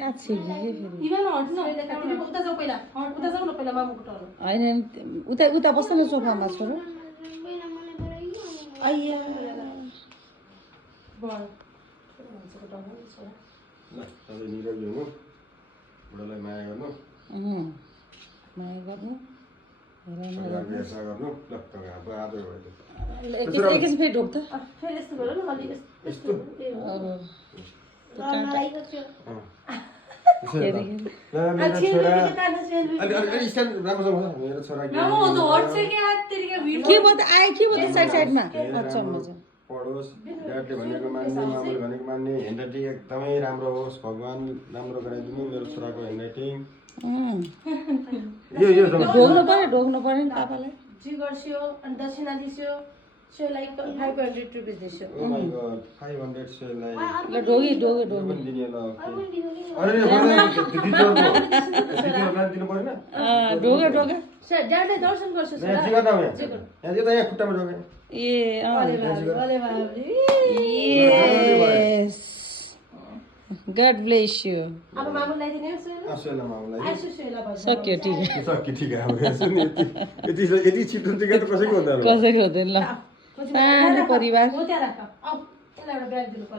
काछी फेरि इभन हट्नु उता जाऊ पहिला उता जाऊ न पहिला मामुको टर्न होइन उता उता बस्छ न सोफामा छोरो आइया बल मान्छेको टर्न छोरा ल तपाईँ निरोगी हुनु बुढालाई माया गर्नु माया गर्नु परिवारको हेरचाह गर्नु ल तपाईँ अब आज भयो एकैछिन फेरि ढोक त फेरि यस्तो गरौँ न अलि यस्तो मेरो छोरा अलि स्ट्यान्ड राम्रोसँग बस मेरो छोरा के भयो त आयो के भयो त साइडमा अच्छा मजा पढोस् ड्याडले भनेको मान्ने मामुले भनेको मान्ने ह्यान्डराइटिङ एकदमै राम्रो होस् भगवान् राम्रो गराइदिनु मेरो छोराको ह्यान्डराइटिङ यो ढोग्नु पर्यो नि पापालाई जी गर्छियो अनि दक्षिणा दिस्यो सोलाई 500 रुपैयाँ दिस्यो ओ माय गॉड 500 सेलाई ल ढोगी पनि दिने ल अरे दिदीहरुलाई दिनु पर्दैन ढोगा सर ड्याडले दर्शन गर्छ सर यहाँ जिगर यहाँ यहाँ खुट्टामा ढोगे ए यस God bless you. अब मामुलाई दिने हो सर मामुलाई आइसु सोला भयो सक्यो ठीक है अब यति छिटो टिका त कसैको हुँदैन ल सानो परिवार हो त्यहाँ राख अब यसलाई एउटा ब्याग दिनु पर्यो